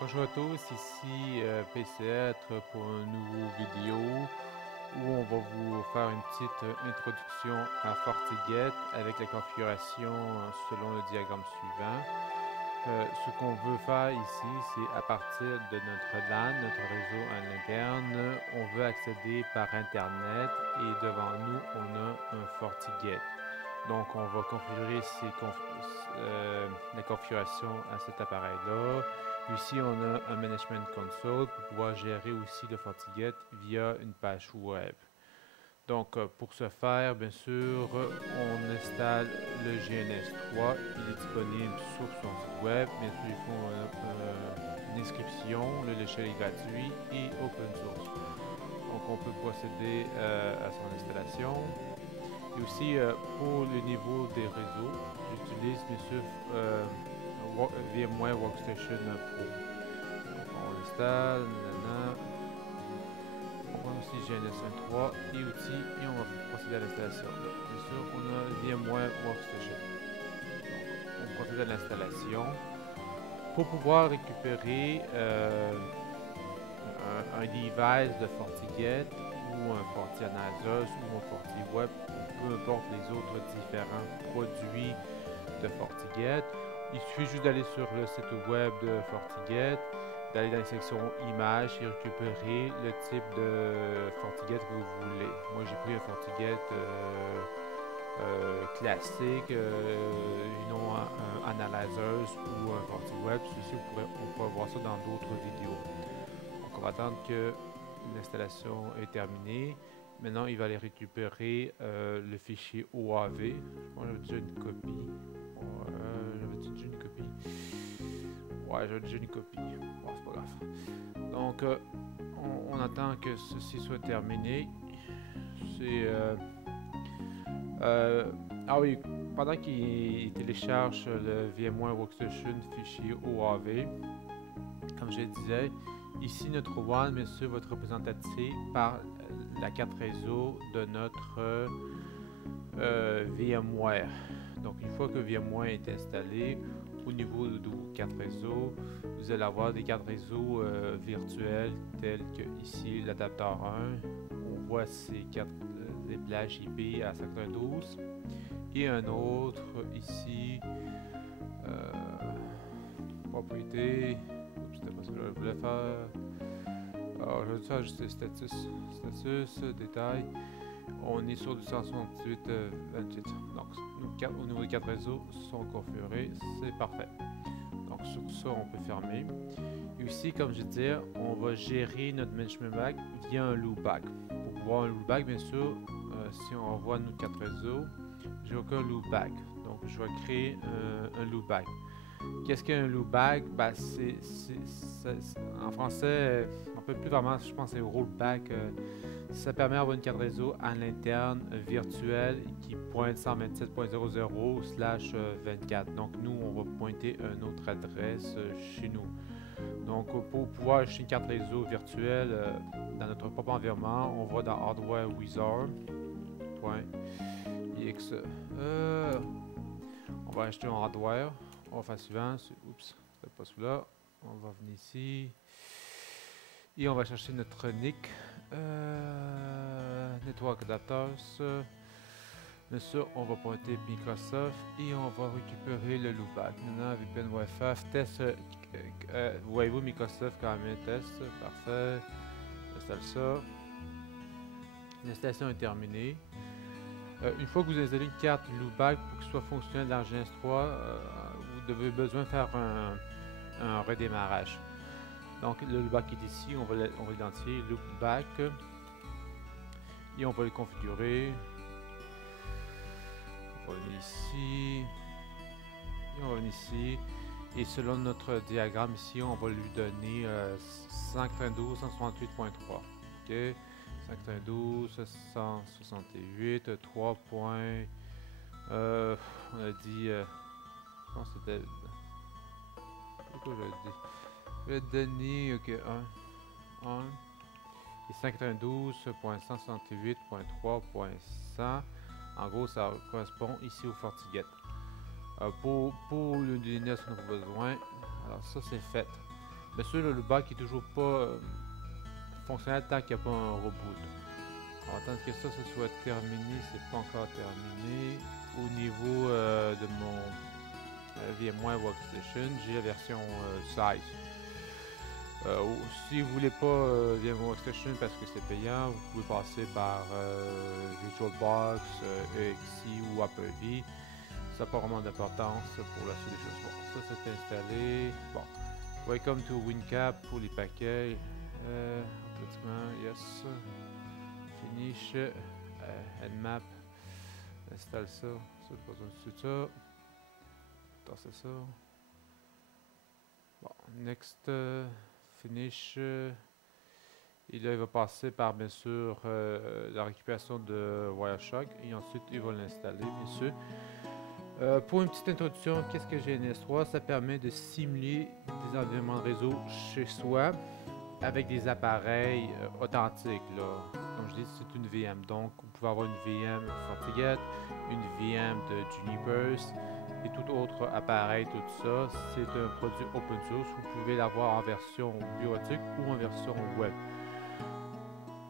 Bonjour à tous, ici PCêtre pour une nouvelle vidéo où on va vous faire une petite introduction à FortiGate avec la configuration selon le diagramme suivant. Ce qu'on veut faire ici, c'est à partir de notre LAN, notre réseau en interne, on veut accéder par Internet et devant nous, on a un FortiGate. Donc, on va configurer la configuration à cet appareil-là. Ici, on a un Management Console pour pouvoir gérer aussi le FortiGate via une page web. Donc, pour ce faire, bien sûr, on installe le GNS3. Il est disponible sur son site web. Bien sûr, il faut une inscription. Le logiciel est gratuit et open source. Donc, on peut procéder à son installation. Et aussi, pour le niveau des réseaux, j'utilise bien sûr VMware Workstation Pro. Donc, on installe, on prend aussi GNS1.3 et outils et on va procéder à l'installation. Bien sûr, on a VMware Workstation. Donc, on procède à l'installation. Pour pouvoir récupérer un device de FortiGate ou un FortiAnalysis ou un FortiWeb, peu importe les autres différents produits de FortiGate, il suffit juste d'aller sur le site web de FortiGate, d'aller dans la section images et récupérer le type de FortiGate que vous voulez. Moi j'ai pris un FortiGate classique, non un Analysis ou un FortiWeb. Ceci, on pourrait voir ça dans d'autres vidéos. Donc on va attendre que l'installation est terminée. Maintenant, il va aller récupérer le fichier OAV. Je pense que j'avais déjà une copie. J'avais déjà une copie. Ouais, j'avais déjà une copie. Bon, c'est pas grave. Donc, on attend que ceci soit terminé. C'est... ah oui, pendant qu'il télécharge le VMware Workstation fichier OAV, comme je le disais, ici notre WAN, bien sûr, va être représenté par la carte réseau de notre VMware. Donc, une fois que VMware est installé, au niveau de vos cartes réseau, vous allez avoir des cartes réseau virtuelles telles que ici l'adapteur 1. On voit ces cartes des plages IP à 512 et un autre ici propriété. C'était pas ce que je voulais faire. Alors, je vais faire juste status, détail. On est sur du 168.28. Donc, au niveau des cartes réseau sont configurées. C'est parfait. Donc, sur ça, on peut fermer. Et aussi, comme je disais, on va gérer notre management bag via un loopback. Pour pouvoir un loopback, bien sûr, si on envoie notre carte réseau, j'ai aucun loopback. Donc, je vais créer un loopback. Qu'est-ce qu'un loopback? Ben, en français, on peut plus vraiment, je pense que c'est rollback. Ça permet d'avoir une carte réseau à l'interne virtuelle qui pointe 127.00/24. Donc, nous, on va pointer une autre adresse chez nous. Donc, pour pouvoir acheter une carte réseau virtuelle dans notre propre environnement, on va dans Hardware Wizard. .exe. On va acheter un hardware. On va faire suivant. Oups, c'est pas celui-là. On va venir ici. Et on va chercher notre NIC. Network Adapters. Bien sûr, on va pointer Microsoft et on va récupérer le loopback. Maintenant, VPN Wi-Fi, test. Voyez-vous Microsoft quand même test. Parfait. J'installe ça. L'installation est terminée. Une fois que vous installez une carte loopback pour qu'il soit fonctionnel dans GNS3, vous avez besoin de faire un redémarrage. Donc le loopback est ici, on va l'identifier, loopback, et on va le configurer. On va venir ici, et on va venir ici, et selon notre diagramme ici, on va lui donner 192.168.3. Ok. 512, 168, 3 points. On a dit. Je pense que c'était. Pourquoi je l'ai dit? Je vais donner. Ok, 1. Et 512.168.3.100. En gros, ça correspond ici au FortiGate. Pour le DNS, on n'a pas besoin. Alors, ça, c'est fait. Bien sûr, le bac est toujours pas fonctionnel tant qu'il n'y a pas un reboot. On va attendre que ça soit terminé, c'est pas encore terminé. Au niveau de mon VMware Workstation, j'ai la version 16. Si vous voulez pas VMware Workstation parce que c'est payant, vous pouvez passer par VirtualBox, EXE ou Hyper-V. Ça n'a pas vraiment d'importance pour la suite des choses. Bon, ça c'est installé. Bon, Welcome to WinCap pour les paquets. Complètement, yes. Finish. Nmap. Installe ça. Ça, pas besoin de tout ça. Attends, c'est ça. Bon, next. Finish. Et là, il va passer par, bien sûr, la récupération de Wireshark. Et ensuite, il va l'installer, bien sûr. Pour une petite introduction, qu'est-ce que GNS3? Ça permet de simuler des environnements de réseau chez soi avec des appareils authentiques. Là. Comme je dis, c'est une VM. Donc, vous pouvez avoir une VM FortiGate, une VM de Juniper et tout autre appareil, tout ça. C'est un produit open source. Vous pouvez l'avoir en version bureautique ou en version web.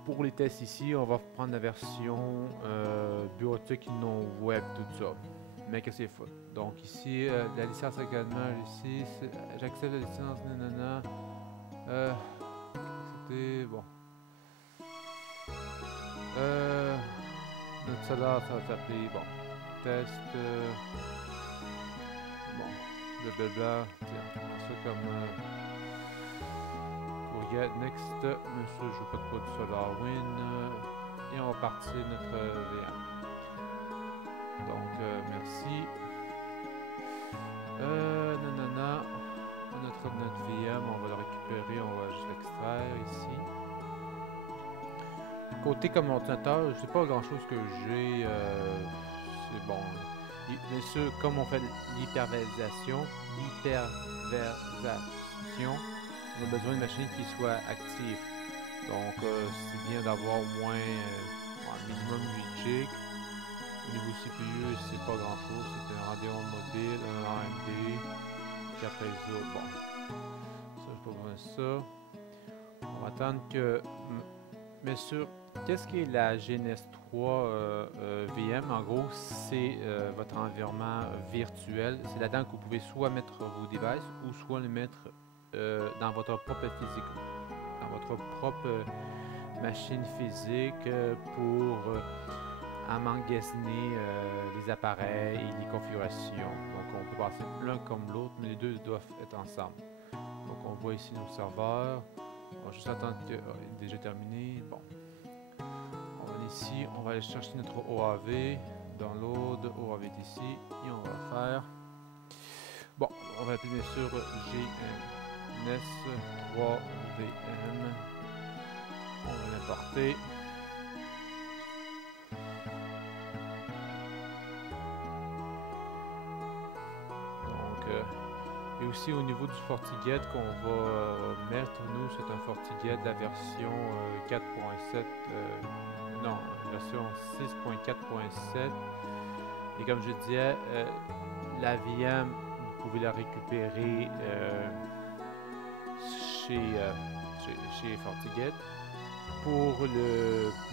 Pour les tests ici, on va prendre la version bureautique et non web, tout ça. Mais que c'est fou. Donc ici, la licence également, ici, j'accepte la licence, nanana. C'était bon. Notre salaire, ça va s'appeler, bon, test, bon, blablabla, tiens, ça comme courriel, next, monsieur, je veux pas de produit SolarWinds, et on va partir notre VM. Donc, merci. Nanana, notre VM, on va le récupérer, on va juste l'extraire ici. Côté comme ordinateur, je sais pas grand chose que j'ai, c'est bon. Bien sûr, comme on fait l'hyperversation, on a besoin d'une machine qui soit active. Donc, c'est bien d'avoir au moins un minimum 8 GB. Au niveau CPU, c'est pas grand chose, c'est un Radeon mobile, un AMD, 4 réseaux, bon. Ça, j'ai pas besoin de ça. On va attendre que. Bien sûr, qu'est-ce qui est la GNS3 VM? En gros, c'est votre environnement virtuel. C'est là-dedans que vous pouvez soit mettre vos devices ou soit le mettre dans votre propre physique, dans votre propre machine physique pour emmagasiner les appareils et les configurations. Donc, on peut passer l'un comme l'autre, mais les deux doivent être ensemble. Donc, on voit ici nos serveurs. On va juste attendre qu'il est déjà terminé. Bon. On va ici, on va aller chercher notre OAV. Download, OAV d'ici. Et on va faire. Bon, on va appeler bien sûr GNS3VM. On va l'importer. Et aussi au niveau du FortiGate qu'on va mettre, nous, c'est un FortiGate de la version 4.7, non, version 6.4.7. Et comme je disais, la VM, vous pouvez la récupérer chez FortiGate. Pour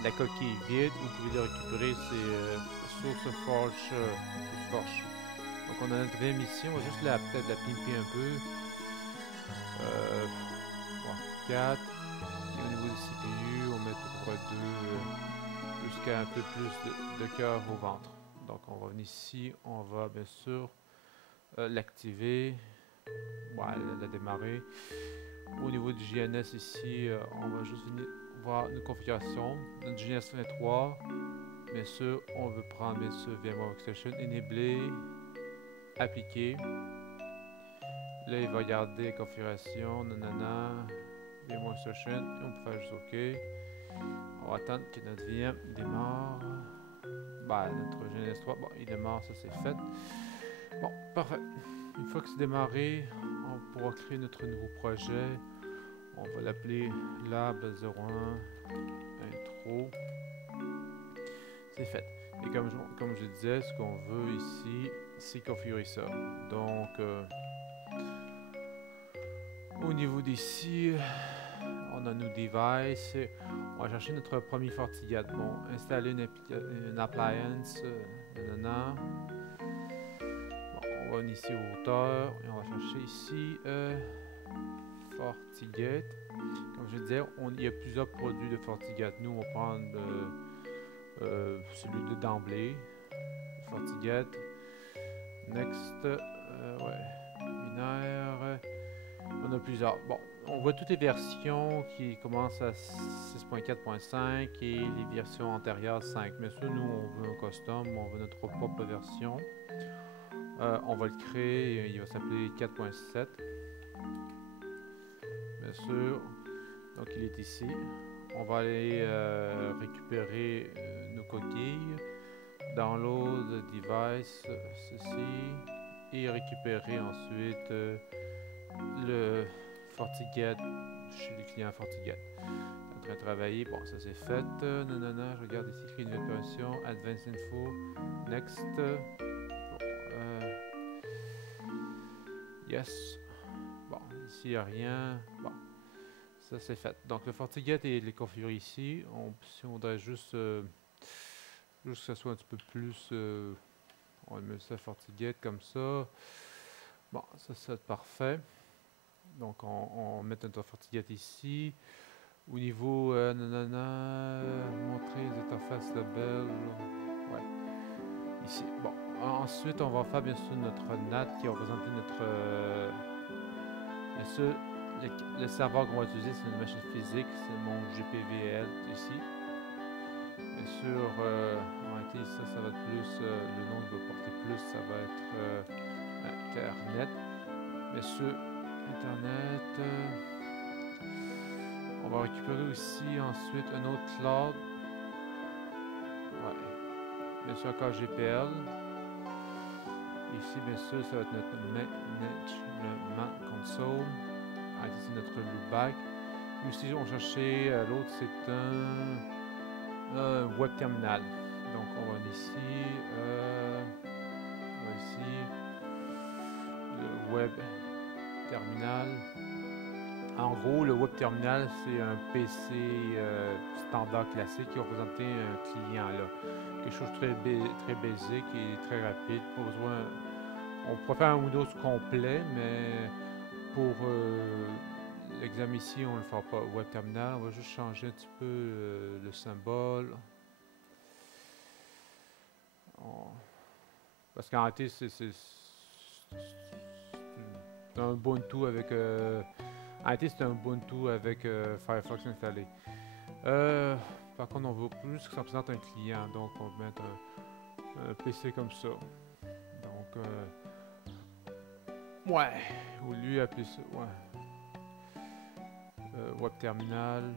la coquille vide, vous pouvez la récupérer, c'est SourceForge. Donc on a notre VM ici, on va juste peut-être la pimper un peu. 4. Et au niveau du CPU, on met à peu près 2, jusqu'à un peu plus de cœur au ventre. Donc on va venir ici, on va bien sûr l'activer, la démarrer. Au niveau du GNS ici, on va juste venir voir nos configurations. Notre GNS 23, bien sûr, on veut prendre bien sûr VMware Workstation, enabler. Appliquer. Là, il va garder la configuration, nanana, VMware Workstation, et on peut faire juste OK. On va attendre que notre VM démarre. Notre GNS3, bon, il démarre, ça c'est fait. Bon, parfait. Une fois que c'est démarré, on pourra créer notre nouveau projet. On va l'appeler Lab 01 Intro. C'est fait. Et comme je disais, ce qu'on veut ici, c'est configurer ça. Donc, Au niveau d'ici, on a nos devices. On va chercher notre premier FortiGate. Bon, installer une appliance. Nanana. Bon, on va ici aux hauteurs et on va chercher ici FortiGate. Comme je disais, il y a plusieurs produits de FortiGate. Nous, on va prendre celui de d'emblée, FortiGate. Next, ouais, binaire. On a plusieurs. Bon, on voit toutes les versions qui commencent à 6.4.5 et les versions antérieures 5. Mais ça, nous, on veut un custom, on veut notre propre version. On va le créer, il va s'appeler 4.7. Bien sûr. Donc, il est ici. On va aller récupérer nos coquilles. Download device, ceci. Et récupérer ensuite le FortiGate chez les clients FortiGate. En train de travailler. Bon, ça c'est fait. Nanana, je regarde ici, créer une nouvelle version. Advanced Info. Next. Bon, yes. Bon, ici il n'y a rien. Bon, ça c'est fait. Donc le FortiGate est configuré ici. Si on voudrait juste que ça soit un petit peu plus. On va mettre ça FortiGate comme ça. Bon, ça c'est parfait. Donc on met notre FortiGate ici. Au niveau montrer les interfaces label. Ouais. Ici. Bon. Ensuite, on va faire bien sûr notre NAT qui va représenter notre. Bien sûr, le serveur qu'on va utiliser, c'est une machine physique, c'est mon GPVL ici. Bien sûr, en réalité, ça va être plus. Le nom qui va porter plus, ça va être Internet. Bien sûr, Internet. On va récupérer aussi ensuite un autre cloud. Ouais. Bien sûr, encore GPL. Ici, bien sûr, ça va être notre management console. Ici, notre loopback. Ici, on cherchait l'autre, c'est un web terminal. Donc, on va ici. On va ici. Le web terminal. En gros, le web terminal, c'est un PC standard classique qui représentait un client là. Quelque chose de très basique et très rapide. Pas besoin. On pourrait faire un Windows complet, mais pour l'examen ici, on ne le fera pas. Web terminal, on va juste changer un petit peu le symbole. Parce qu'en réalité, c'est un Ubuntu avec. En réalité, c'est un Ubuntu avec Firefox installé. Par contre, on veut plus que ça représente un client, donc on va mettre un PC comme ça. Donc, ouais, au lieu d'appeler ça, ouais. Web terminal.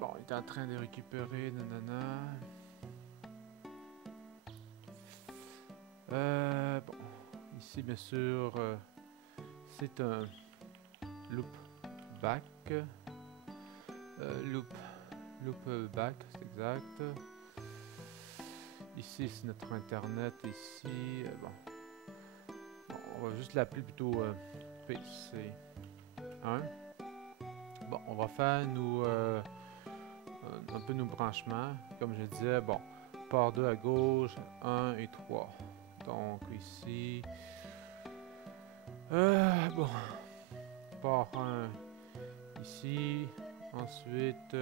Bon, il est en train de récupérer, nanana. Bon, ici, bien sûr, c'est un loopback. Loopback, c'est exact. Ici, c'est notre internet. Ici, bon, on va juste l'appeler plutôt PC1. Bon, on va faire un peu nos branchements. Comme je disais, bon, port 2 à gauche, 1 et 3. Donc ici, bon, port 1 ici. Ensuite,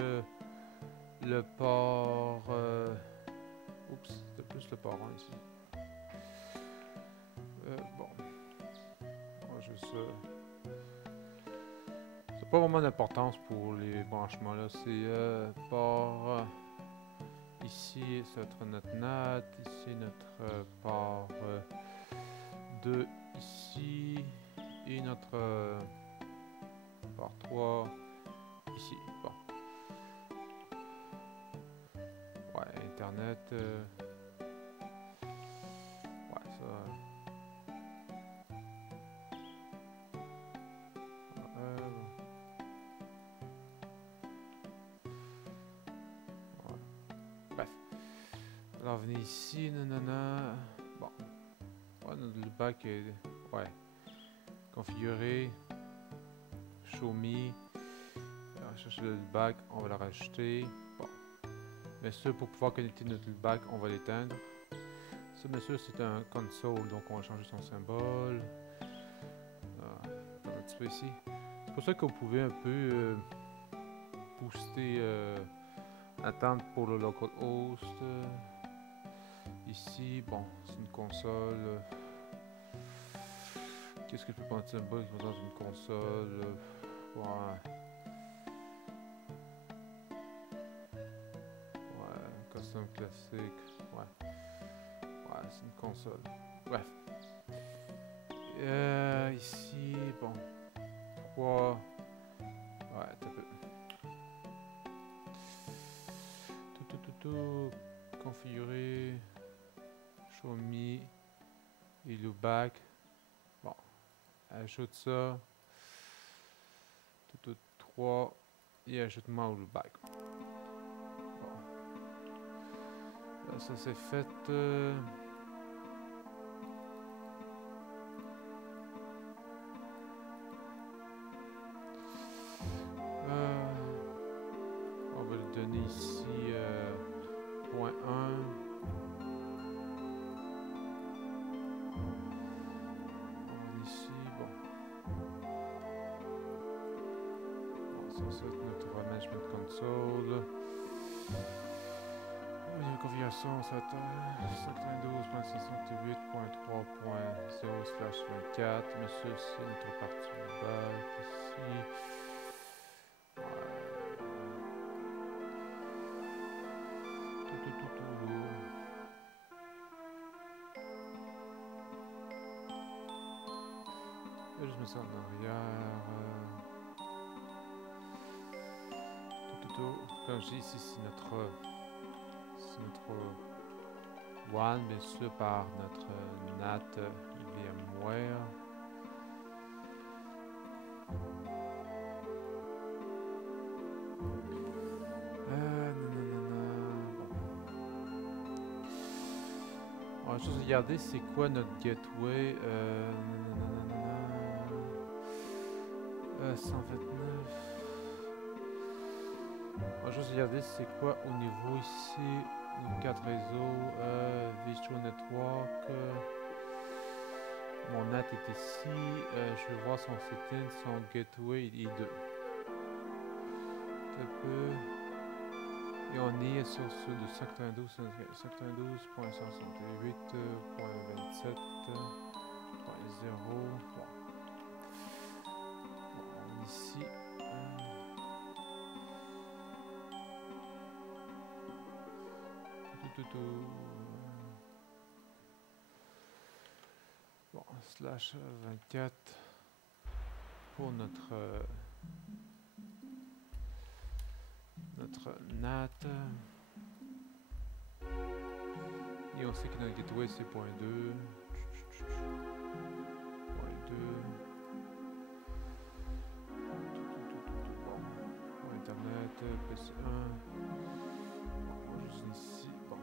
le port. Oups, c'est plus le port 1 ici. Bon, on va juste. C'est pas vraiment d'importance pour les branchements là. C'est port. Ici, ça va être notre NAT. Ici, notre port 2 ici. Et notre port 3 ici. Bon. Ouais, Internet. Ouais, ça. Ouais. Bref. Alors, venez ici, nanana. Bon. Ouais, notre loopback est Ouais. Configurer. Show me. On va chercher le loopback, on va le rajouter. Bon. Bien sûr, pour pouvoir connecter notre loopback, on va l'éteindre. Ça, bien sûr, c'est un console, donc on va changer son symbole. Un petit peu ici. C'est pour ça que vous pouvez un peu booster attendre pour le localhost. Ici, bon, c'est une console. Qu'est-ce que je peux prendre de symbole qui va dans une console? Ouais. Ouais, custom classique. Ouais. Ouais, c'est une console. Bref. Ici, bon. 3. Ouais, t'as peu. Tout. Configurer. Show me. Et loopback. Bon. Ajoute ça. Tout 3. Et ajoute-moi au loopback. Bon. Là, ça c'est fait. On va le donner ici point 1. Ici, bon. Ça c'est notre management console. Il y a une configuration, ça va être 192.668.3.0/24. Mais ça, c'est notre partie globale ici. Je vais juste mettre ça en arrière. Comme je dis ici, c'est notre WAN, bien sûr, par notre NAT VMware. On va juste regarder c'est quoi notre gateway. 129. On va juste regarder c'est quoi au niveau ici. Nos 4 réseaux. Visual Network. Mon NAT est ici. Je vais voir son setting, son gateway est 2. Un peu. Et on est sur ceux de 192.168.27.0. Bon. Ici. Bon, slash 24 pour notre NAT. Et on sait que notre gateway c'est point 2. Point 2. Bon. Internet, PC1. Bon, juste ici. Bon.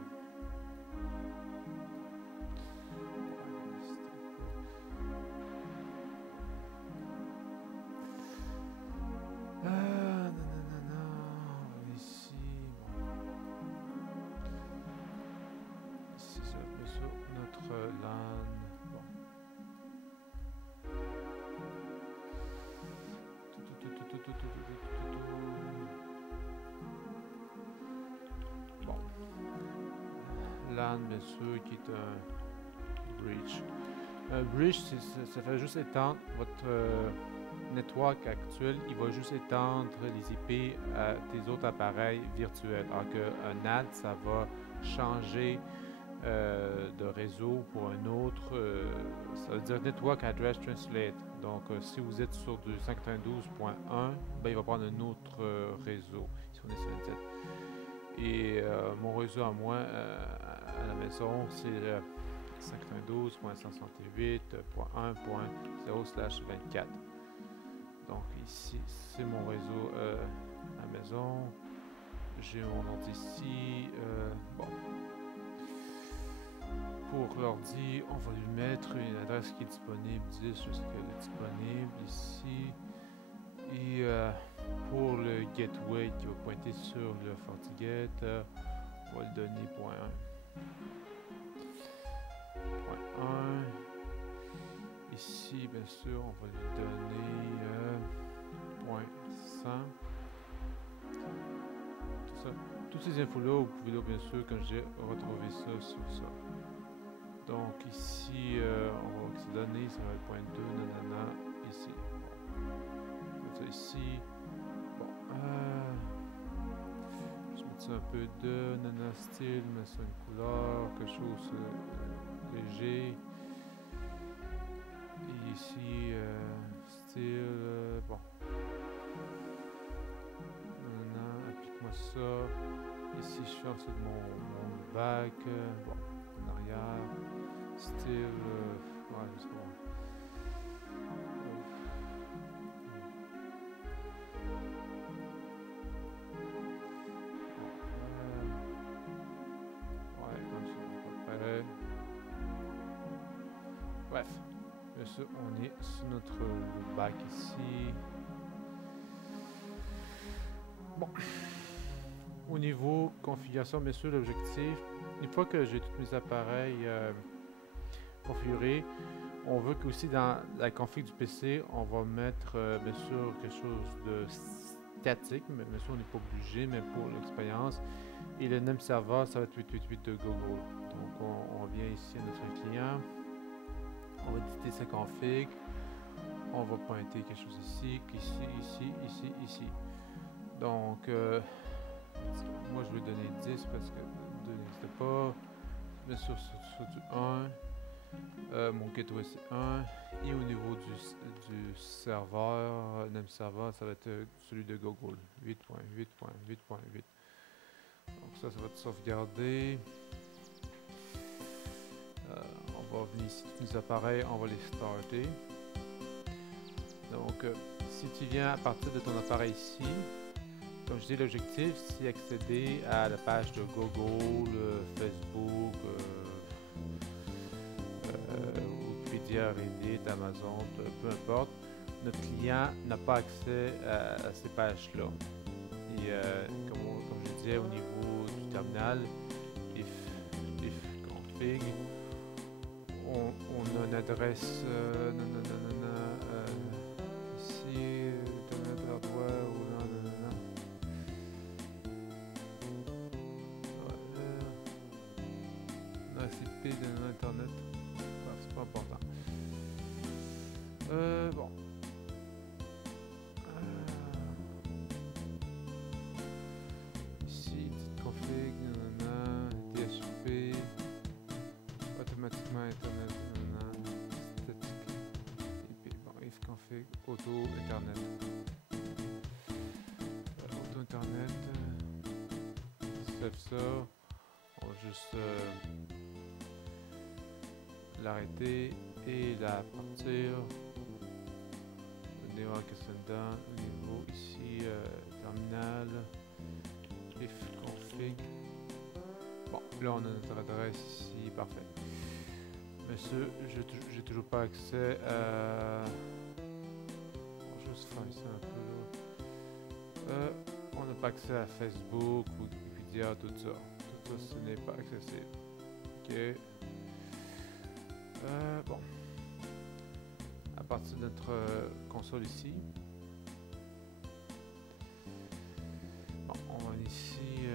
Bon. LAN, bien sûr, qui est un bridge. Un bridge, ça fait juste étendre votre network actuel. Il va juste étendre les IP à tes autres appareils virtuels. Alors qu'un NAT, ça va changer de réseau pour un autre. Ça veut dire Network Address Translate. Donc, si vous êtes sur du 592.1, ben, il va prendre un autre réseau. Si on est sur Internet. Et mon réseau à moi, à la maison, c'est 592.168.1.0/24. Donc, ici, c'est mon réseau à la maison. J'ai mon ordi ici. Bon. pour l'ordi, on va lui mettre une adresse qui est disponible, 10 jusqu'à elle est disponible ici. Et pour le gateway qui va pointer sur le FortiGate, on va le donner point 1. Ici, bien sûr, on va lui donner point 100. Tout ça. Toutes ces infos-là, vous pouvez là, bien sûr, quand j'ai retrouvé ça sur ça. Donc ici, on va se donner, ça va être point 2, nanana, ici. Bon. Ça ici. Bon, je vais mettre ça un peu de nana style, mettre ça une couleur, quelque chose léger. Et ici, style, bon. Nanana, applique-moi ça. Ici, je fais ensuite mon bac, bon, en arrière, style, ouais, c'est bon. Ouais, comme ça, à peu près. Bref, bien sûr, on est sur notre bac ici. Bon. Au niveau configuration, bien sûr, l'objectif, une fois que j'ai tous mes appareils configurés, on veut qu'aussi dans la config du PC, on va mettre bien sûr quelque chose de statique, mais bien sûr on n'est pas obligé, mais pour l'expérience. Et le name server, ça va être 888 de Google. Donc on vient ici à notre client, on va éditer sa config, on va pointer quelque chose ici, ici. Donc moi je vais donner 10 parce que 2 n'existe pas. Bien sûr sur du 1. Mon gateway c'est 1. Et au niveau du serveur, name server, ça va être celui de Google. 8.8.8.8. Donc ça va être sauvegardé. On va venir ici, tous les appareils, on va les starter. Donc si tu viens à partir de ton appareil ici, comme je dis, l'objectif, c'est accéder à la page de Google, Facebook, Wikipédia, Reddit, Amazon, peu importe. Notre client n'a pas accès à ces pages-là. Et comme je disais, au niveau du terminal, if config, on a une adresse ici, internet hardware ou IP de l'internet, c'est pas important. Bon. Ici, petite config, DHCP, automatiquement internet, statique, IP. Bon, if config, auto internet. Auto internet, save ça. On va juste l'arrêter et la partir. Au niveau ici, terminal, if config. Bon, là on a notre adresse ici, parfait. Mais j'ai toujours pas accès à. On va juste faire ça un peu là. On n'a pas accès à Facebook, Wikipédia, tout ça. Tout ça, ce n'est pas accessible. Ok. Bon. À partir de notre console ici. Bon, on va ici.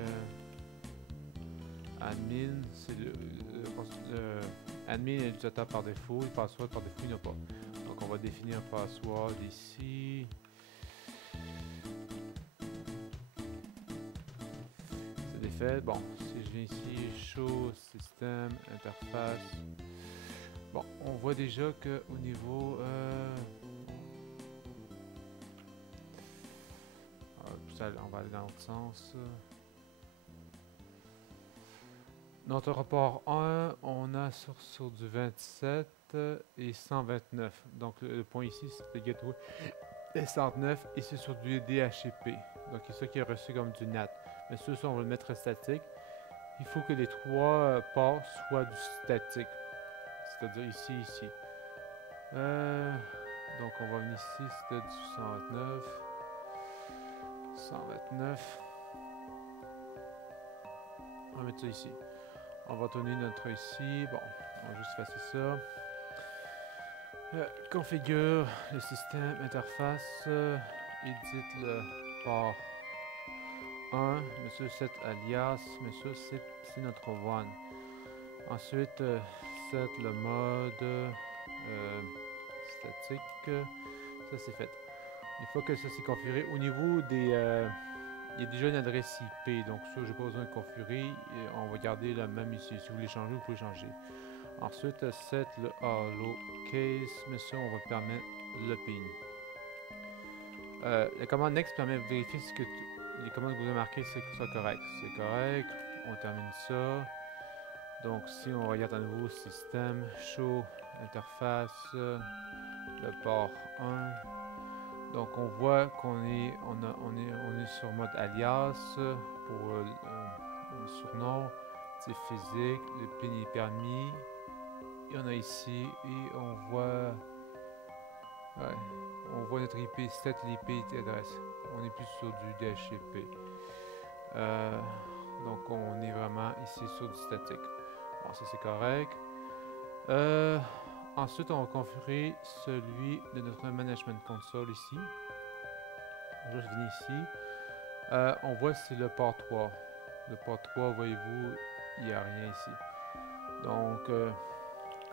Admin, c'est le admin est l'utilisateur par défaut, le password par défaut il n'y a pas. Donc on va définir un password ici. C'est défait. Bon, si je viens ici, show, système, interface. Bon, on voit déjà que au niveau on va aller dans l'autre sens. Notre rapport 1, on a sur du 27 et 129. Donc le point ici, c'est le gateway est 109 et c'est sur du DHCP. Donc c'est ça qui est reçu comme du NAT. Mais ça, on va le mettre statique. il faut que les trois ports soient du statique. C'est-à-dire ici, ici. Donc on va venir ici, c'était du 129. 129. On va mettre ça ici. On va tourner notre ici. Bon, on va juste effacer ça. Configure le système interface. Édite le port 1. Monsieur set alias. Monsieur c'est notre one. Ensuite, set le mode statique. Ça c'est fait. Une fois que ça c'est configuré, au niveau des... il y a déjà une adresse IP, donc ça, j'ai pas besoin de configurer. Et on va garder la même ici. Si vous voulez changer, vous pouvez changer. Ensuite, set le hello case, mais ça, on va permettre le ping. La commande next permet de vérifier ce que les commandes que vous avez marquées, c'est que ça correct. C'est correct. On termine ça. Donc, si on regarde à nouveau système, show, interface, le port 1. Donc on voit qu'on est, on est sur mode alias pour le surnom, c'est physique, le pin est permis. Et on a ici et on voit notre IP, set l'IP adresse. On n'est plus sur du DHCP. Donc on est vraiment ici sur du statique. Bon, ça c'est correct. Ensuite, on va configurer celui de notre management console ici. On va juste venir ici. On voit c'est le port 3. Le port 3, voyez-vous, il n'y a rien ici. Donc,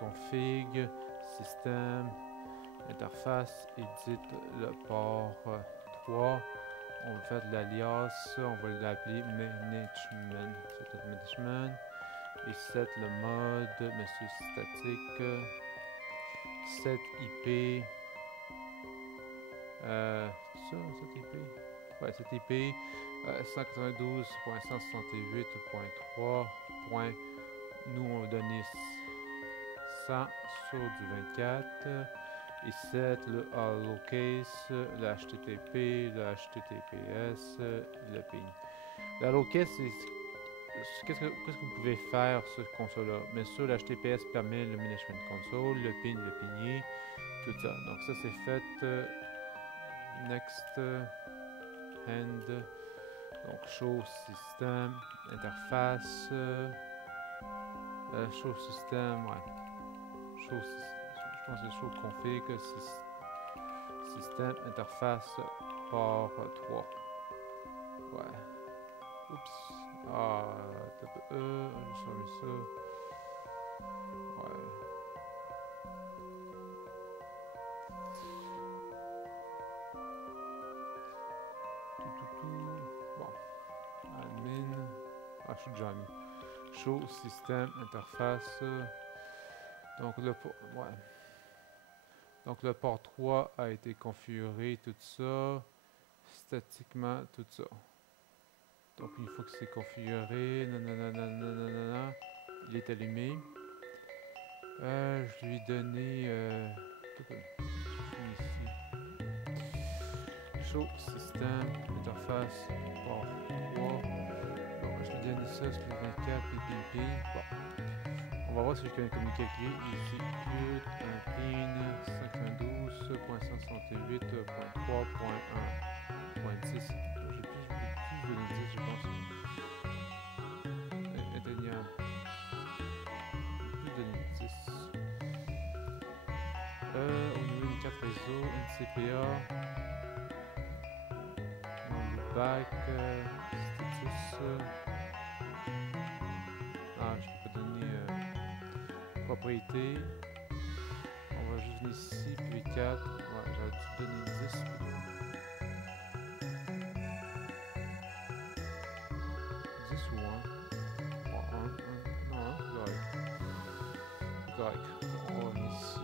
config, système, interface, édite le port 3. On va faire de l'alias, on va l'appeler management. C'est notre management. Et set le mode, monsieur statique. Set IP. Ça, set IP. Ouais, set IP 192.168.3. Nous, on va donner 100 sur du 24. Et set le hello case, le HTTP, le HTTPS, le ping. Le hello case, c'est qu'est-ce que vous pouvez faire sur cette console-là? Bien sûr, le HTTPS permet le management console, le ping, le pigné, tout ça. Donc ça c'est fait. Next, hand, donc show system, interface, show system, ouais. Show, je pense que c'est show config, système, interface, port 3. Ouais. Oups. Ah, je vais ça. Ouais. Bon. Admin. Ah, je suis déjà mis. Show, système, interface. Donc le port, ouais. Donc le port 3 a été configuré, tout ça. Statiquement, tout ça. Donc une fois que c'est configuré, nanana, il est allumé. Je lui ai donné ici. Show, système, interface, port 3. Bon, je lui ai donné ça, je lui ai donné 4, PPP. Bon. On va voir si je peux communiquer avec lui. Ici, put, un pin, 592.168.3.1.10. J'ai plus donné 10, je pense. Indéniable. Plus donné 10. Au niveau des 4 réseaux, NCPA, back, status. Ah, je peux pas donner propriété. On va juste venir ici, puis 4. Ouais, j'aurais dû donner 10 plutôt. 10 ou 1. Bon, 1. Non, 1, c'est correct. C'est correct. On va venir ici.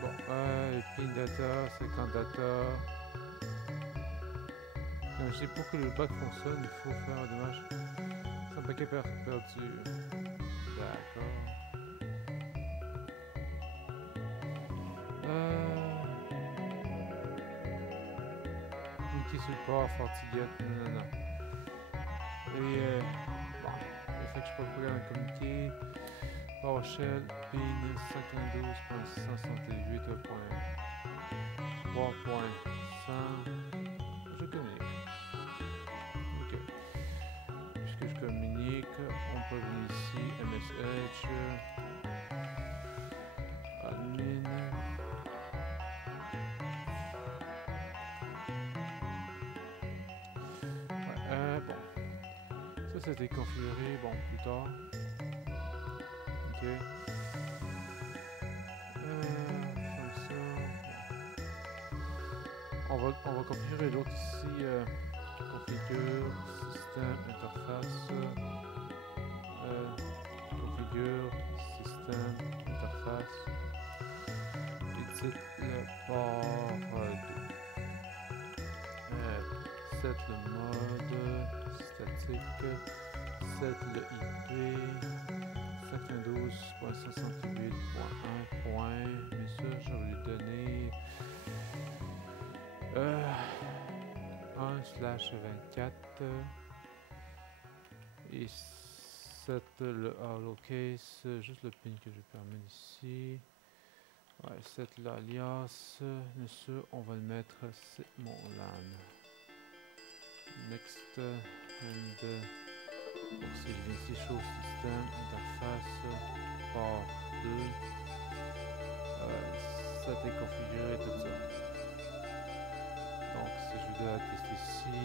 Bon, pin data, 50 data. Je sais pour que le bac fonctionne, il faut faire un dommage. C'est un paquet perdu. D'accord. sur le port FortiGate. Non. Et bon, le fait que je peux pas regarder communiquer. PowerShell, pin 512.168.3.100. Je communique. Ok. Puisque je communique, on peut venir ici, MSH, admin. Bon. Ça, c'était configuré, bon, plus tard. Ok. Comme ça. On va configurer l'autre ici. Configure, système, interface. Configure, système, interface. Edit le port 2. Set le mode statique. Set le IP. 512.168.1. Mais ça, je vais lui donner 1/24 et set le allocase, juste le pin que je permets ici. Ouais, set l'alias. Monsieur, on va le mettre, c'est mon LAN. Next and donc si je viens ici, show system, interface, port 2. Ça a été configuré, tout ça. Donc si je dois tester ici,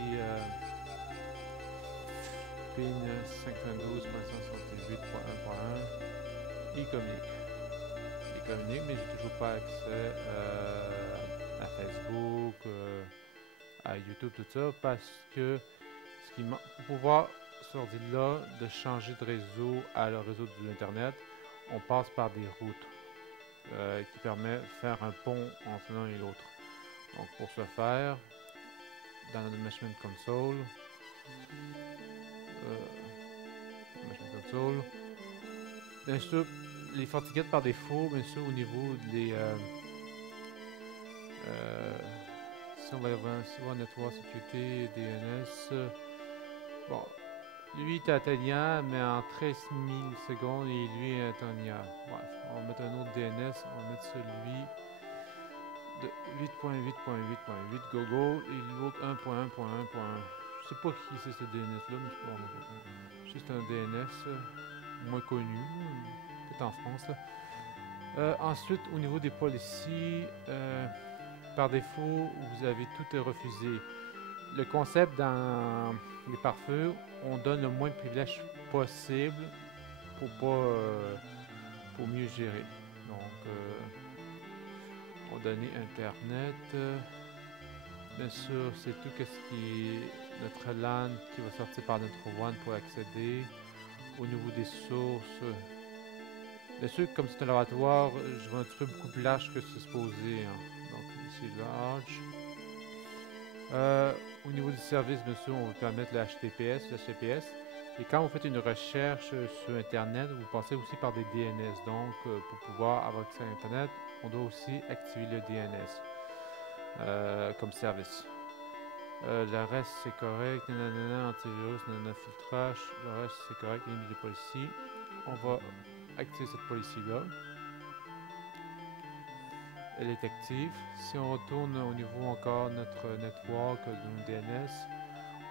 pin 512.168.1.1, il communique, mais j'ai toujours pas accès à Facebook, à YouTube, tout ça, parce que ce qui manque pour pouvoir sur ordi-là de changer de réseau à le réseau de l'internet, on passe par des routes qui permet de faire un pont entre l'un et l'autre. Donc pour ce faire, dans notre Management Console, bien sûr, les FortiGate par défaut, bien sûr, au niveau des si on va voir Network Sécurité, DNS, bon, lui est atteignable, mais en 13 millisecondes, et lui est atteignable. Bref, on va mettre un autre DNS, on va mettre celui de 8.8.8.8 Gogo et l'autre 1.1.1.1. Je sais pas qui c'est ce DNS là, mais c'est juste un DNS moins connu, peut-être en France. Ensuite, au niveau des policies, par défaut, vous avez tout refusé. Le concept dans les pare-feux, on donne le moins de privilèges possible pour pour mieux gérer. Donc, on va donner Internet. Bien sûr, c'est tout ce qui est notre LAN qui va sortir par notre WAN pour accéder. Au niveau des sources, bien sûr, comme c'est un laboratoire, je vais un petit peu beaucoup plus large que c'est supposé. Hein. Donc, ici, large. Au niveau du service, bien sûr, on va permettre le HTTPS, le HTTPS. Et quand vous faites une recherche sur Internet, vous passez aussi par des DNS. Donc, pour pouvoir avoir accès à Internet, on doit aussi activer le DNS comme service. Le reste, c'est correct. Nanana, antivirus, nanana, filtrage. Le reste, c'est correct. Limite de policy. On va activer cette policy-là. Elle est active. Si on retourne au niveau encore notre network de DNS,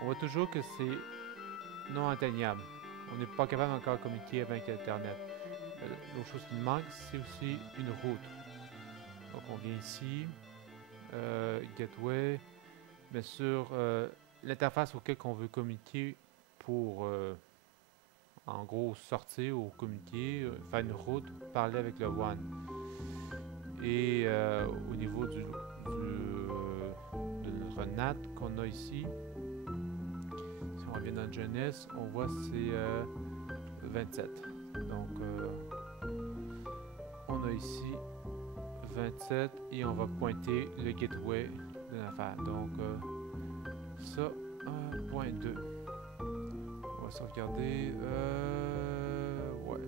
on voit toujours que c'est non atteignable. On n'est pas capable encore de communiquer avec Internet. L'autre chose qui manque, c'est aussi une route. Donc on vient ici, Gateway, bien sûr, l'interface auquel on veut communiquer pour, en gros, sortir ou communiquer, faire une route, parler avec le WAN. Et au niveau de notre NAT qu'on a ici, si on revient dans JNS, on voit c'est 27. Donc on a ici 27 et on va pointer le gateway de l'affaire. Donc ça 1.2. On va sauvegarder. Ouais.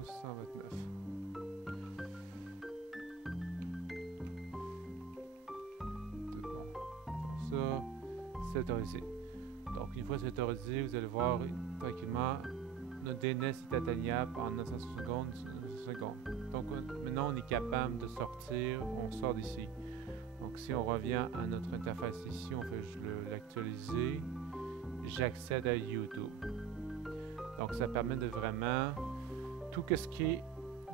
1229. C'est bon. Donc ça, c'est autorisé. Donc une fois c'est autorisé, vous allez voir tranquillement, notre DNS est atteignable en 900 secondes. Donc maintenant on est capable de sortir, on sort d'ici. Donc si on revient à notre interface ici, on fait juste l'actualiser, j'accède à YouTube. Donc ça permet de vraiment tout ce qui est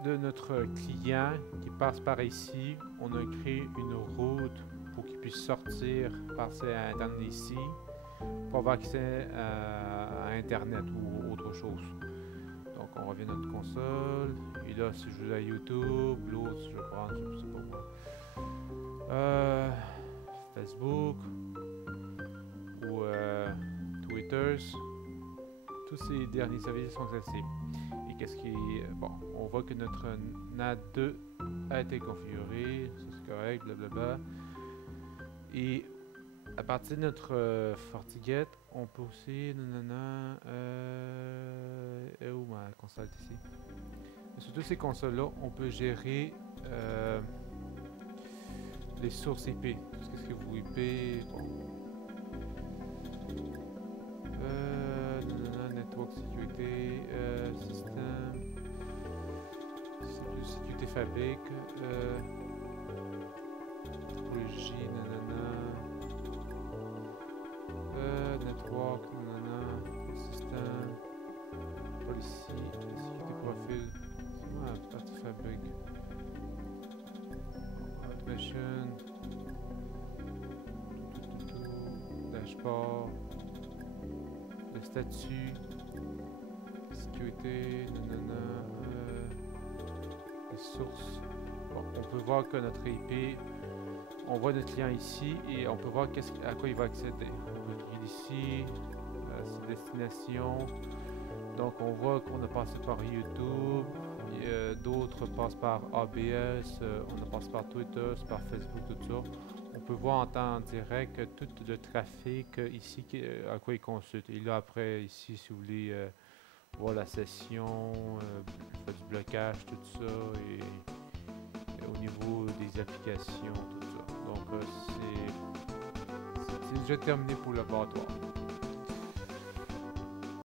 de notre client qui passe par ici, on a créé une route pour qu'il puisse sortir, passer à Internet ici, pour avoir accès à Internet ou autre chose. Donc on revient à notre console, et là si je joue à YouTube, l'autre si je prends, je sais pas quoi. Facebook ou Twitter, tous ces derniers services sont accessibles. Et qu'est-ce qui est bon, on voit que notre NAT2 a été configuré, ça c'est correct, blablabla. Et à partir de notre FortiGate, on peut aussi où ma console est ici. Et sur toutes ces consoles-là, on peut gérer les sources IP. Qu'est-ce que vous IP? Bon. Network sécurité, système, sécurité fabrique, topologie, network, système, policy, sécurité profil, partie fabrique, automation, dashboard, le statut, sécurité, les sources. Bon, on peut voir que notre IP, on voit notre client ici et on peut voir à quoi il va accéder. On peut cliquer ici, ses destinations. Donc on voit qu'on a passé par YouTube, d'autres passent par ABS, on a passé par Twitter, par Facebook, tout ça. On peut voir en temps direct tout le trafic ici, à quoi il consulte. Et là après, ici, si vous voulez voir la session, du blocage, tout ça, et au niveau des applications, tout ça. Donc c'est déjà terminé pour le laboratoire.